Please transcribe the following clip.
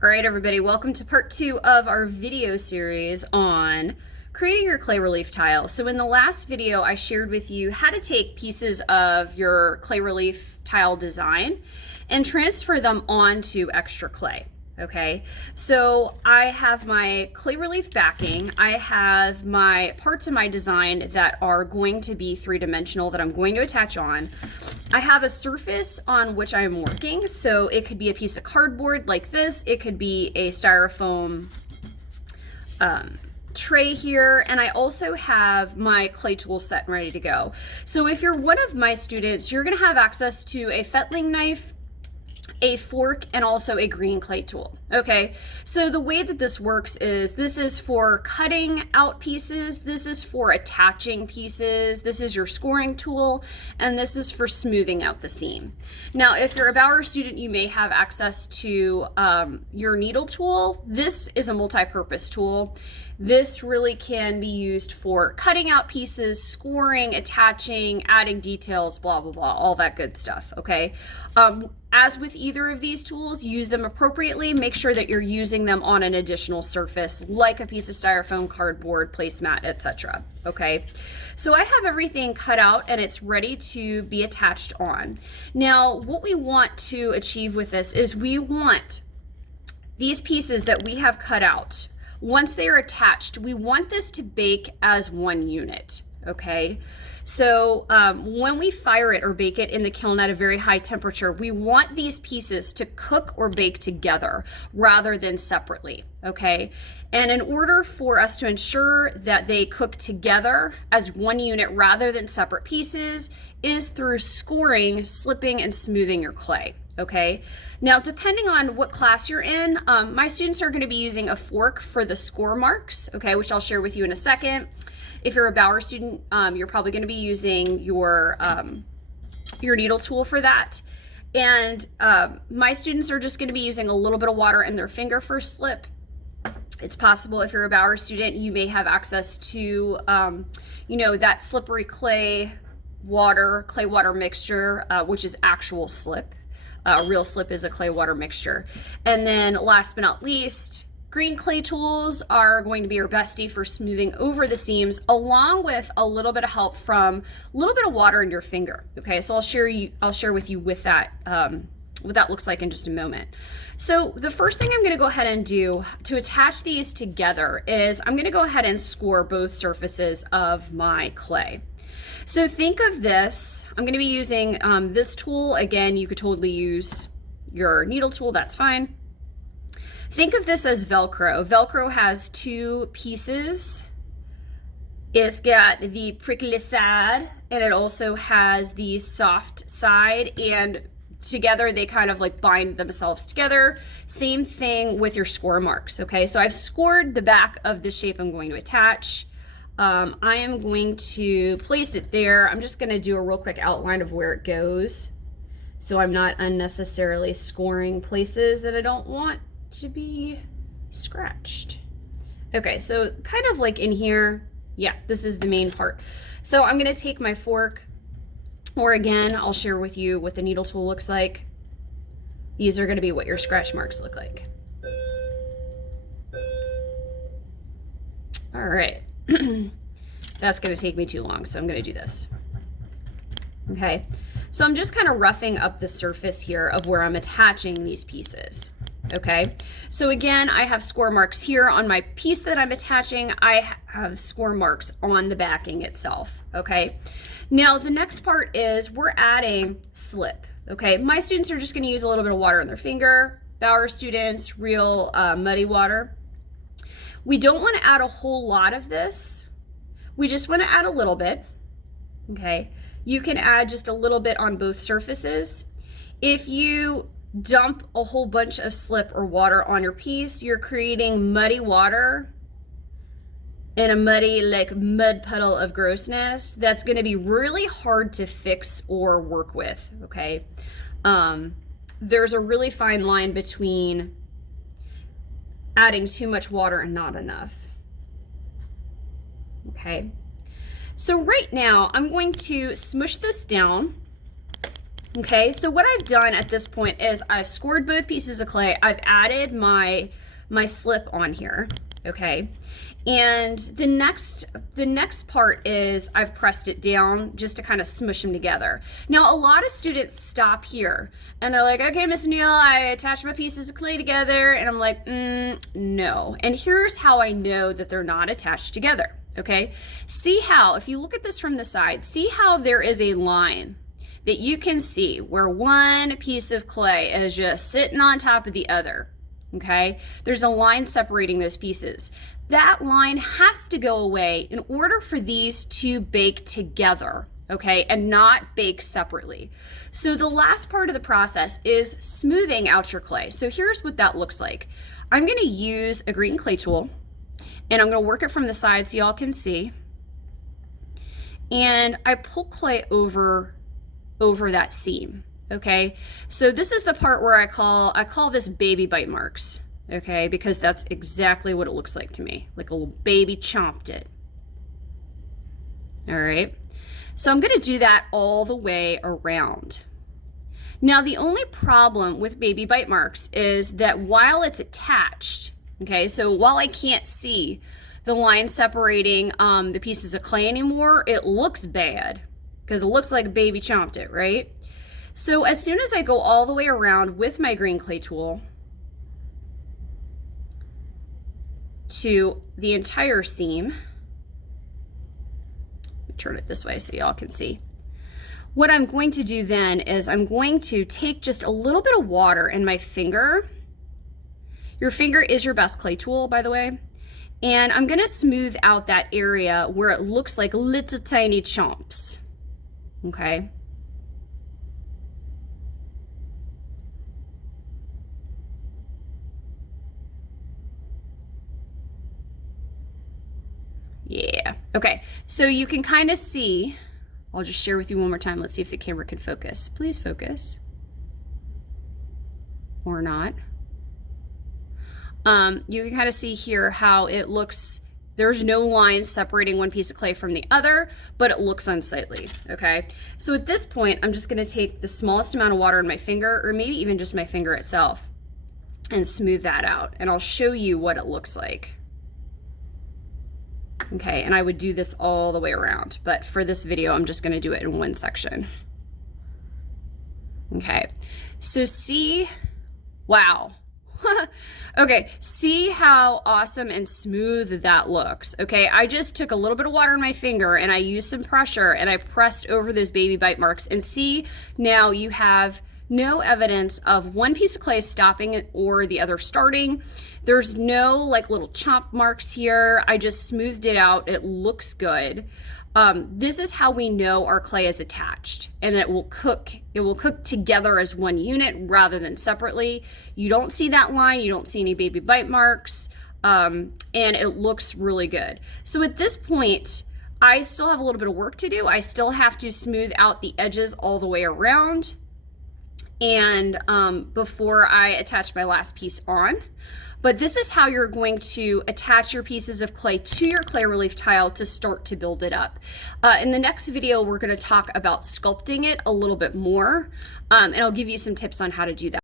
All right, everybody, welcome to part 2 of our video series on creating your clay relief tile. So in the last video, I shared with you how to take pieces of your clay relief tile design and transfer them onto extra clay. Okay, so I have my clay relief backing. I have my parts of my design that are going to be three-dimensional that I'm going to attach on. I have a surface on which I'm working, so it could be a piece of cardboard like this. It could be a styrofoam tray here, and I also have my clay tool set and ready to go. So if you're one of my students, you're gonna have access to a fettling knife, a fork, and also a green clay tool. Okay, so the way that this works is this is for cutting out pieces, this is for attaching pieces, this is your scoring tool, and this is for smoothing out the seam. Now, if you're a Bauer student, you may have access to your needle tool. This is a multi-purpose tool. This really can be used for cutting out pieces, scoring, attaching, adding details, blah, blah, blah, all that good stuff, okay? As with either of these tools, use them appropriately. Make sure that you're using them on an additional surface, like a piece of styrofoam, cardboard, placemat, etc. Okay, so I have everything cut out and it's ready to be attached on. Now, what we want to achieve with this is we want these pieces that we have cut out, once they are attached, we want this to bake as one unit, okay? So when we fire it or bake it in the kiln at a very high temperature, we want these pieces to cook or bake together rather than separately, okay? And in order for us to ensure that they cook together as one unit rather than separate pieces is through scoring, slipping, and smoothing your clay. Okay, now depending on what class you're in, my students are going to be using a fork for the score marks, okay, which I'll share with you in a second. If you're a Bauer student, you're probably going to be using your needle tool for that. And my students are just going to be using a little bit of water in their finger for slip. It's possible if you're a Bauer student, you may have access to, you know, that slippery clay water mixture, which is actual slip. Real slip is a clay water mixture. And then last but not least, green clay tools are going to be your bestie for smoothing over the seams, along with a little bit of help from a little bit of water in your finger. Okay, so I'll share with you with that what that looks like in just a moment. So the first thing I'm going to go ahead and do to attach these together is I'm going to go ahead and score both surfaces of my clay. So think of this, I'm going to be using this tool. Again, you could totally use your needle tool, that's fine. Think of this as Velcro. Velcro has two pieces. It's got the prickly side and it also has the soft side, and together they kind of like bind themselves together. Same thing with your score marks, okay? So I've scored the back of the shape I'm going to attach. I am going to place it there. I'm just going to do a real quick outline of where it goes, so I'm not unnecessarily scoring places that I don't want to be scratched. Okay, so kind of like in here, yeah, this is the main part. So I'm going to take my fork, or again, I'll share with you what the needle tool looks like. These are going to be what your scratch marks look like. All right. That's going to take me too long, so I'm going to do this. Okay, so I'm just kind of roughing up the surface here of where I'm attaching these pieces. Okay, so again, I have score marks here on my piece that I'm attaching. I have score marks on the backing itself. Okay, now the next part is we're adding slip. Okay, my students are just going to use a little bit of water on their finger. Bauer students, real muddy water. We don't want to add a whole lot of this. We just want to add a little bit, okay? You can add just a little bit on both surfaces. If you dump a whole bunch of slip or water on your piece, you're creating muddy water and a muddy, like mud puddle of grossness that's going to be really hard to fix or work with, okay? There's a really fine line between adding too much water and not enough. Okay, so right now I'm going to smush this down Okay, so what I've done at this point is I've scored both pieces of clay. I've added my slip on here, okay? And the next part is I've pressed it down just to kind of smush them together. Now, a lot of students stop here and they're like, okay, Miss Neal, I attached my pieces of clay together. And I'm like, no. And here's how I know that they're not attached together, okay? See how, if you look at this from the side, see how there is a line that you can see where one piece of clay is just sitting on top of the other, okay? There's a line separating those pieces. That line has to go away in order for these to bake together, okay, and not bake separately. So the last part of the process is smoothing out your clay. So here's what that looks like. I'm gonna use a green clay tool and I'm gonna work it from the side so y'all can see. And I pull clay over that seam, okay? So this is the part where I call this baby bite marks, okay? Because that's exactly what it looks like to me, like a little baby chomped it. All right, so I'm gonna do that all the way around. Now, the only problem with baby bite marks is that while it's attached, okay, so while I can't see the line separating the pieces of clay anymore, it looks bad because it looks like a baby chomped it, right? So as soon as I go all the way around with my green clay tool to the entire seam, turn it this way so y'all can see. What I'm going to do then is I'm going to take just a little bit of water in my finger. Your finger is your best clay tool, by the way. And I'm gonna smooth out that area where it looks like little tiny chomps, okay? Yeah, okay, so you can kind of see, I'll just share with you one more time. Let's see if the camera can focus. Please focus. Or not. You can kind of see here how it looks, there's no line separating one piece of clay from the other, but it looks unsightly, okay? So at this point, I'm just gonna take the smallest amount of water in my finger, or maybe even just my finger itself, and smooth that out. And I'll show you what it looks like. Okay, and I would do this all the way around, but for this video, I'm just gonna do it in one section. Okay, so see, wow. Okay, see how awesome and smooth that looks. Okay, I just took a little bit of water in my finger and I used some pressure and I pressed over those baby bite marks, and see, now you have no evidence of one piece of clay stopping or the other starting. There's no like little chomp marks here. I just smoothed it out. It looks good. This is how we know our clay is attached, and it will cook together as one unit rather than separately. You don't see that line, you don't see any baby bite marks, and it looks really good. So at this point, I still have a little bit of work to do. I still have to smooth out the edges all the way around, and before I attach my last piece on. But this is how you're going to attach your pieces of clay to your clay relief tile to start to build it up. In the next video, we're going to talk about sculpting it a little bit more, and I'll give you some tips on how to do that.